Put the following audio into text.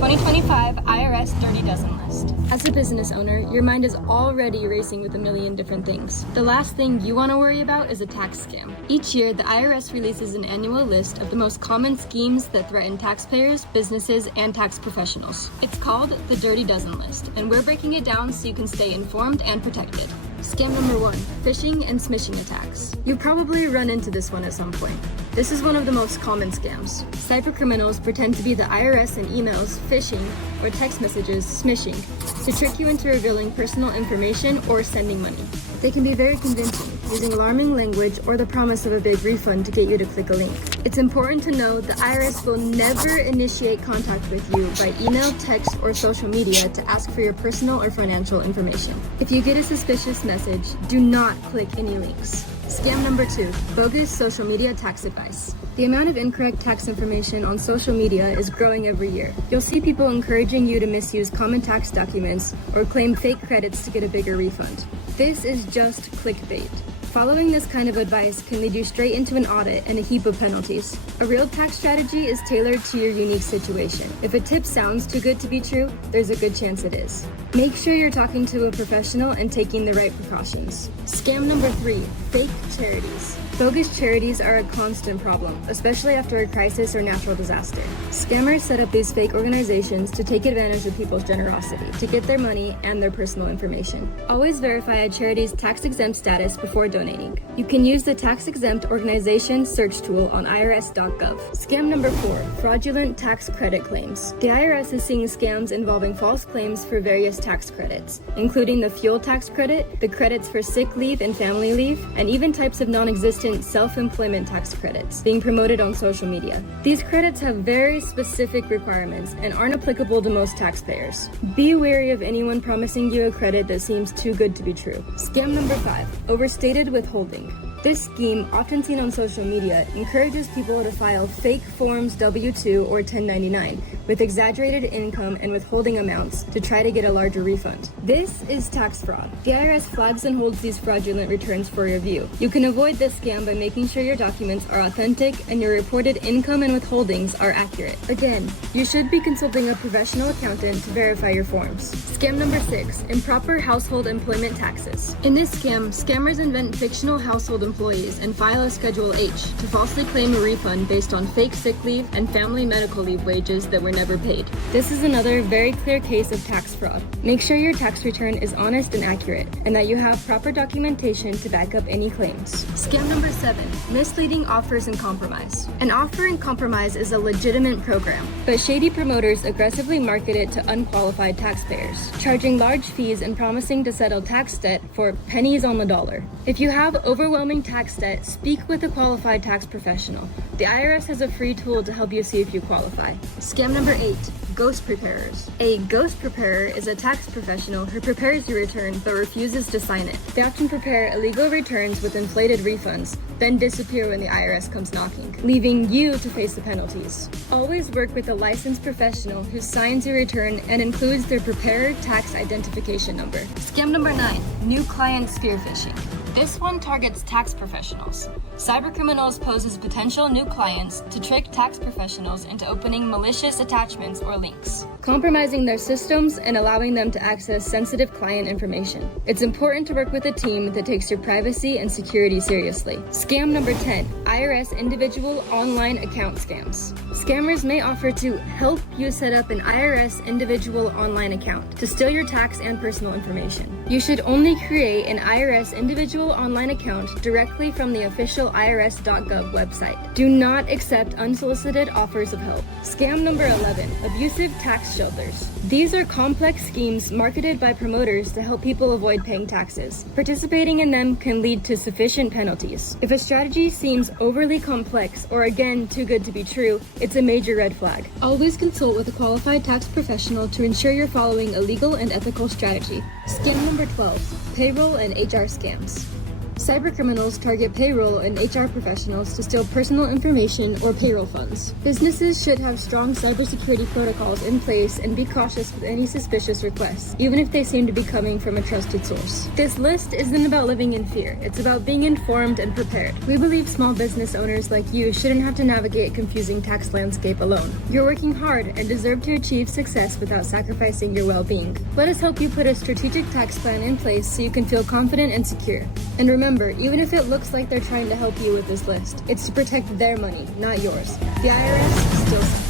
2025 IRS Dirty Dozen List. As a business owner, your mind is already racing with a million different things. The last thing you want to worry about is a tax scam. Each year, the IRS releases an annual list of the most common schemes that threaten taxpayers, businesses, and tax professionals. It's called the Dirty Dozen List, and we're breaking it down so you can stay informed and protected. Scam number 1, phishing and smishing attacks. You've probably run into this one at some point. This is one of the most common scams. Cybercriminals pretend to be the IRS in emails, phishing, or text messages, smishing, to trick you into revealing personal information or sending money. They can be very convincing, using alarming language or the promise of a big refund to get you to click a link. It's important to know the IRS will never initiate contact with you by email, text, or social media to ask for your personal or financial information. If you get a suspicious message, do not click any links. Scam number 2, bogus social media tax advice. The amount of incorrect tax information on social media is growing every year. You'll see people encouraging you to misuse common tax documents or claim fake credits to get a bigger refund. This is just clickbait. Following this kind of advice can lead you straight into an audit and a heap of penalties. A real tax strategy is tailored to your unique situation. If a tip sounds too good to be true, there's a good chance it is. Make sure you're talking to a professional and taking the right precautions. Scam number 3, fake charities. Bogus charities are a constant problem, especially after a crisis or natural disaster. Scammers set up these fake organizations to take advantage of people's generosity, to get their money and their personal information. Always verify a charity's tax-exempt status before donating. You can use the tax-exempt organization search tool on irs.gov. Scam number 4, fraudulent tax credit claims. The IRS is seeing scams involving false claims for various tax credits, including the fuel tax credit, the credits for sick leave and family leave, and even types of non-existent self-employment tax credits being promoted on social media. These credits have very specific requirements and aren't applicable to most taxpayers. Be wary of anyone promising you a credit that seems too good to be true. Scam number 5, overstated withholding. This scheme, often seen on social media, encourages people to file fake forms W-2 or 1099 with exaggerated income and withholding amounts to try to get a larger refund. This is tax fraud. The IRS flags and holds these fraudulent returns for review. You can avoid this scam by making sure your documents are authentic and your reported income and withholdings are accurate. Again, you should be consulting a professional accountant to verify your forms. Scam number 6, improper household employment taxes. In this scam, scammers invent fictional household employees and file a Schedule H to falsely claim a refund based on fake sick leave and family medical leave wages that were never paid. This is another very clear case of tax fraud. Make sure your tax return is honest and accurate, and that you have proper documentation to back up any claims. Scam number 7, misleading offers and compromise. An offer and compromise is a legitimate program, but shady promoters aggressively market it to unqualified taxpayers, charging large fees and promising to settle tax debt for pennies on the dollar. If you have overwhelming tax debt, speak with a qualified tax professional. The IRS has a free tool to help you see if you qualify. Scam number 8, ghost preparers. A ghost preparer is a tax professional who prepares your return but refuses to sign it. They often prepare illegal returns with inflated refunds, then disappear when the IRS comes knocking, leaving you to face the penalties. Always work with a licensed professional who signs your return and includes their preparer tax identification number. Scam number 9, new client spear phishing. This one targets tax professionals. Cybercriminals pose as potential new clients to trick tax professionals into opening malicious attachments or links, compromising their systems and allowing them to access sensitive client information. It's important to work with a team that takes your privacy and security seriously. Scam number 10, IRS individual online account scams. Scammers may offer to help you set up an IRS individual online account to steal your tax and personal information. You should only create an IRS individual online account directly from the official irs.gov website. Do not accept unsolicited offers of help. Scam number 11, abusive tax shelters. These are complex schemes marketed by promoters to help people avoid paying taxes. Participating in them can lead to sufficient penalties. If a strategy seems overly complex or again too good to be true, it's a major red flag. Always consult with a qualified tax professional to ensure you're following a legal and ethical strategy. Scam number 12, payroll and HR scams. Cybercriminals target payroll and HR professionals to steal personal information or payroll funds. Businesses should have strong cybersecurity protocols in place and be cautious with any suspicious requests, even if they seem to be coming from a trusted source. This list isn't about living in fear. It's about being informed and prepared. We believe small business owners like you shouldn't have to navigate a confusing tax landscape alone. You're working hard and deserve to achieve success without sacrificing your well-being. Let us help you put a strategic tax plan in place so you can feel confident and secure. And remember, even if it looks like they're trying to help you with this list, it's to protect their money, not yours. The IRS still sucks.